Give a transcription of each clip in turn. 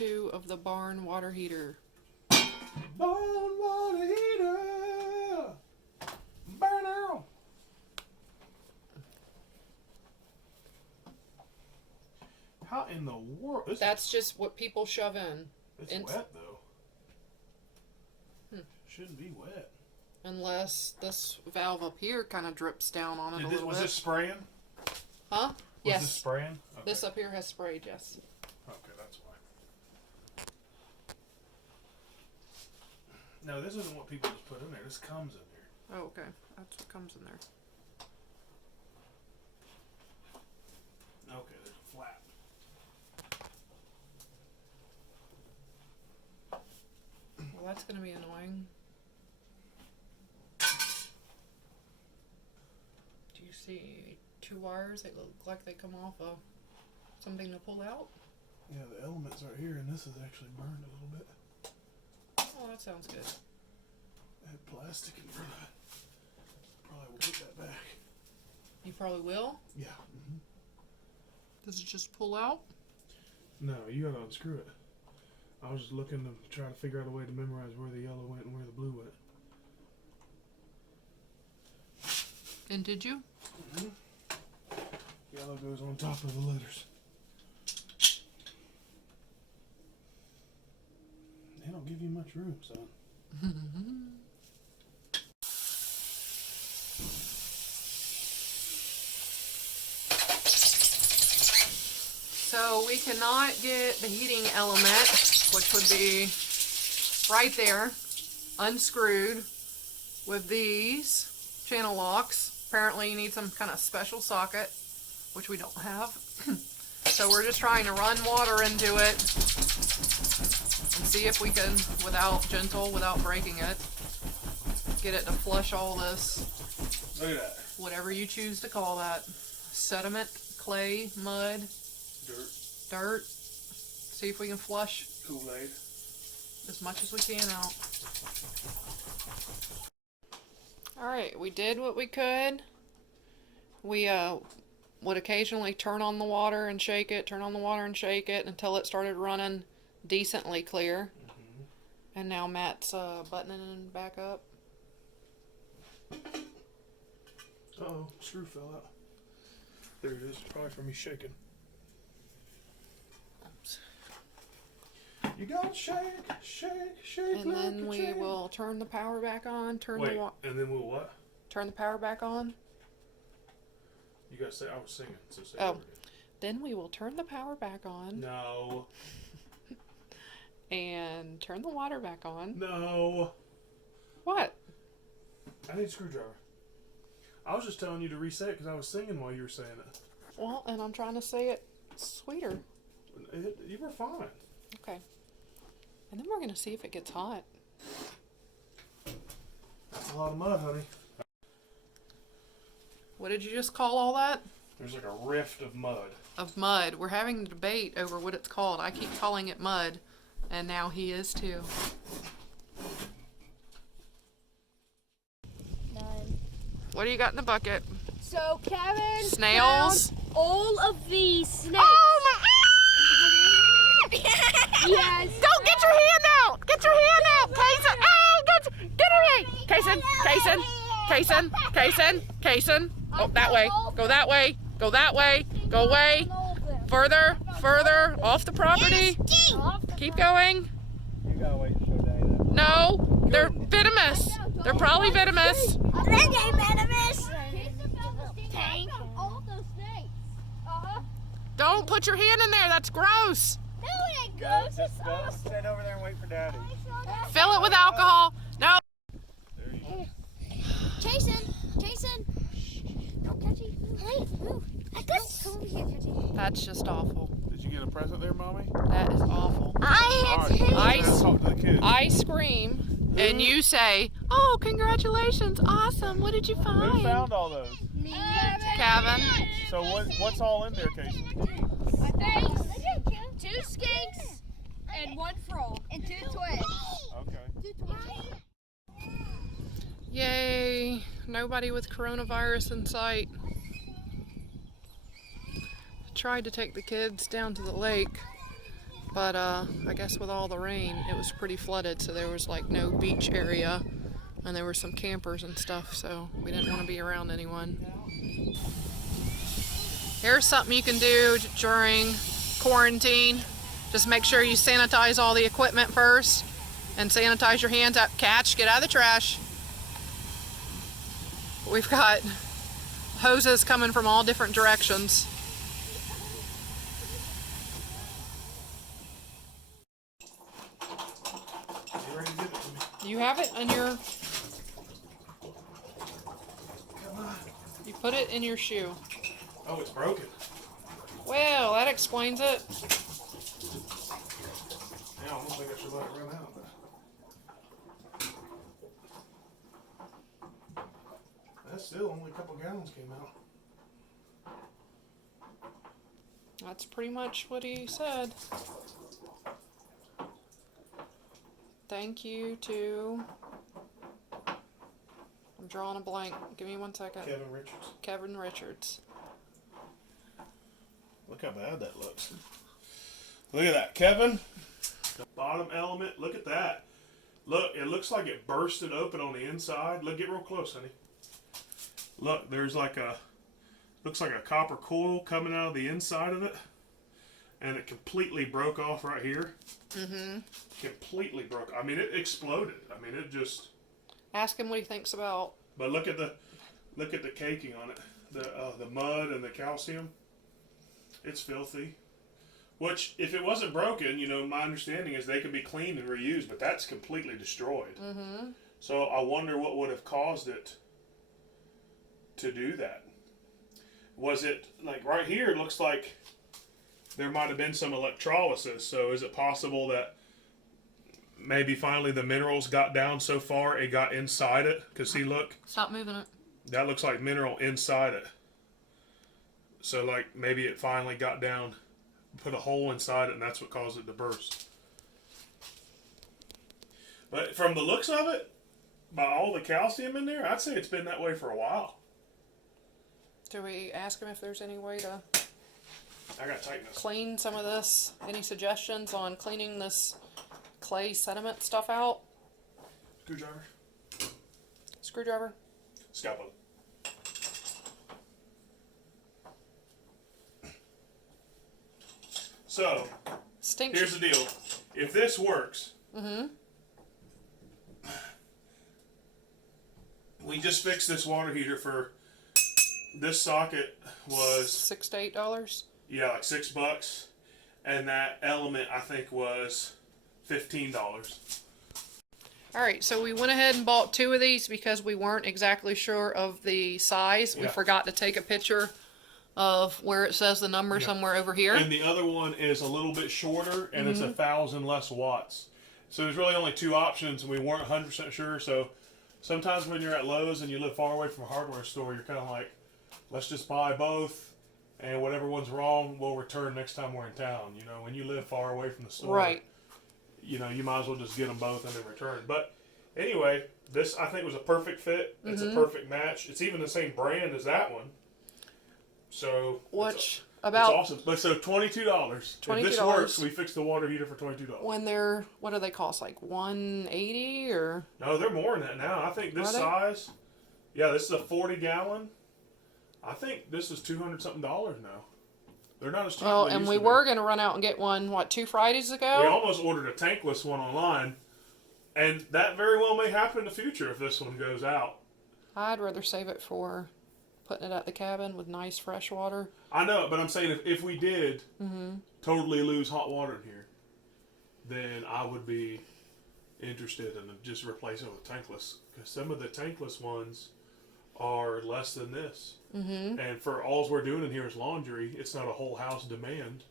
2 of the barn water heater. Barn water heater! Burn out! How in the world? That's just what people shove in. It's wet though. Shouldn't be wet. Unless this valve up here kind of drips down on it a little bit. Was this spraying? Huh? Was Yes. this spraying? Okay. This up here has sprayed, yes. Okay, that's why. No, this isn't what people just put in there. This comes in there. Oh, okay. That's what comes in there. Okay, there's a flap. Well, that's going to be annoying. Do you see 2 wires that look like they come off of something to pull out? Yeah, the elements are here, and this is actually burned a little bit. Oh, that sounds good. I had plastic in front of it. Probably will put that back. You probably will? Yeah. Does it just pull out? No, you gotta unscrew it. I was just looking to try to figure out a way to memorize where the yellow went and where the blue went. And did you? Yellow goes on top of the letters. They don't give you much room, son. So we cannot get the heating element, which would be right there, unscrewed with these channel locks. Apparently you need some kind of special socket, which we don't have. So we're just trying to run water into it and see if we can, without breaking it, get it to flush all this, Look at that. whatever you choose to call that, sediment, clay, mud, dirt. See if we can flush Kool-Aid. as much as we can out. Alright, we did what we could. We would occasionally turn on the water and shake it, turn on the water and shake it until it started running decently clear. And now Matt's buttoning it back up. Uh-oh, screw fell out. There it is, probably from me shaking. Oops. You gotta shake, shake, shake. And then we will turn the power back on, Wait, and then we'll what? turn the power back on. You gotta say, I was singing, so say Oh. it again. Then we will turn the power back on No. and turn the water back on. No. What? I need a screwdriver. I was just telling you to reset because I was singing while you were saying it. Well, and I'm trying to say it sweeter. You were fine. Okay. And then we're going to see if it gets hot. That's a lot of mud, honey. What did you just call all that? There's like a rift of mud. Of mud. We're having a debate over what it's called. I keep calling it mud, and now he is too. What do you got in the bucket? So Kevin Snails? found all of these snakes. Oh my! Yes. Don't get your hand out! Get your hand out, Kaysen! Oh, get her! Kaysen, Kaysen, Kaysen, Kaysen, Kaysen. Oh, that way. Go that way. Go that way. Go away. Further, further off the property. Keep going. You gotta wait and show Daddy that. No, they're venomous. They're probably venomous. Don't put your hand in there. That's gross. Just stand over there and wait for Daddy. Fill it with alcohol. No. There you go. Jason, don't catch it. Hey, move. Come over here, catch it. That's just awful. Did you get a present there, Mommy? That is awful. I had to. Ice. Talk to the kids. I scream, and you say, "Oh, congratulations! Awesome! What did you Who find?" found all those? Me. Kevin. So what's all in there, Casey? Two skinks and one frog. And two twins. Okay. Yay! Nobody with coronavirus in sight. Tried to take the kids down to the lake, But I guess with all the rain, it was pretty flooded, so there was like no beach area, and there were some campers and stuff, so we didn't want to be around anyone. Here's something you can do during quarantine. Just make sure you sanitize all the equipment first, and sanitize your hands up. Catch, get out of the trash. We've got hoses coming from all different directions. You ready to give it to me? You have it in your, Come on. you put it in your shoe. Oh, it's broken. Well, that explains it. Yeah, I almost think I should let it run out. That's still only a couple gallons came out. That's pretty much what he said. Thank you to, I'm drawing a blank. Give me 1 second. Kevin Richards. Kevin Richards. Look how bad that looks. Look at that, Kevin. The bottom element, look at that. Look, it looks like it bursted open on the inside. Look, get real close, honey. Look, there's like a, looks like a copper coil coming out of the inside of it. And it completely broke off right here. Mm-hmm. Completely broke. I mean, it exploded. I mean, it just. Ask him what he thinks about. But look at the caking on it. The mud and the calcium. It's filthy. Which, if it wasn't broken, you know, my understanding is they could be cleaned and reused, but that's completely destroyed. Mm-hmm. So I wonder what would have caused it to do that. Was it, like right here, it looks like there might have been some electrolysis. So is it possible that maybe finally the minerals got down so far it got inside it? Because see, look. Stop moving it. That looks like mineral inside it. So like maybe it finally got down, put a hole inside it, and that's what caused it to burst. But from the looks of it, by all the calcium in there, I'd say it's been that way for a while. Do we ask him if there's any way to I got to tighten this. clean some of this? Any suggestions on cleaning this clay sediment stuff out? Screwdriver. Screwdriver? Scalpel. So, Stinks. here's the deal. If this works, we just fixed this water heater for, this socket was, $6 to $8. yeah, like $6. And that element, I think, was $15. Alright, so we went ahead and bought 2 of these because we weren't exactly sure of the size. We Yeah. forgot to take a picture of where it says the number somewhere over here. And the other one is a little bit shorter, and it's 1,000 less watts. So there's really only 2 options, and we weren't 100% sure. So sometimes when you're at Lowe's and you live far away from a hardware store, you're kind of like, let's just buy both, and whatever one's wrong, we'll return next time we're in town. You know, when you live far away from the store, Right. you know, you might as well just get them both and then return. But anyway, this I think was a perfect fit. It's a perfect match. It's even the same brand as that one. So Which, it's about awesome. But so $22. If this $22. works, we fixed the water heater for $22. when they're, what do they cost? Like $180 or? No, they're more than that now. I think this Are they? size, yeah, this is a 40-gallon. I think this is $200 something now. They're not as cheap. Well, as they and used we to be. were going to run out and get one, what, 2 Fridays We ago? almost ordered a tankless one online, and that very well may happen in the future if this one goes out. I'd rather save it for putting it at the cabin with nice fresh water. I know, but I'm saying if we did totally lose hot water in here, then I would be interested in just replacing it with tankless. Because some of the tankless ones are less than this. And for all we're doing in here is laundry, it's not a whole house demand.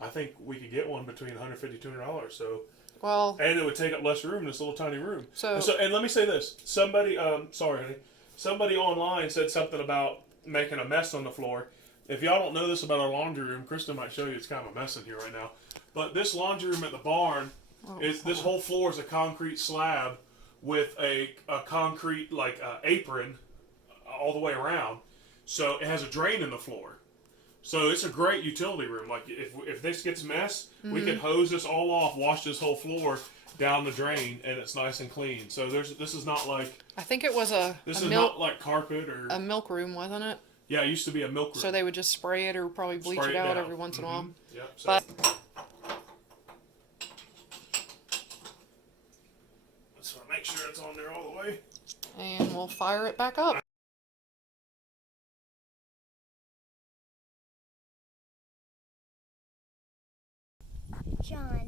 I think we could get one between $150 to $200. So, Well, and it would take up less room in this little tiny room. So- And let me say this: somebody, sorry, honey, somebody online said something about making a mess on the floor. If y'all don't know this about our laundry room, Krista might show you. It's kind of a mess in here right now. But this laundry room at the barn is this whole floor is a concrete slab with a concrete apron all the way around. So it has a drain in the floor. So it's a great utility room. Like if this gets mess, we Mm-hmm. can hose this all off, wash this whole floor down the drain, and it's nice and clean. So this is not like I think it was a not like carpet or milk room, wasn't it? yeah, it used to be a milk room. So they would just spray it or probably bleach Spray it it out down. every once in a while. Yep. So But let's make sure it's on there all the way. and we'll fire it back up. John.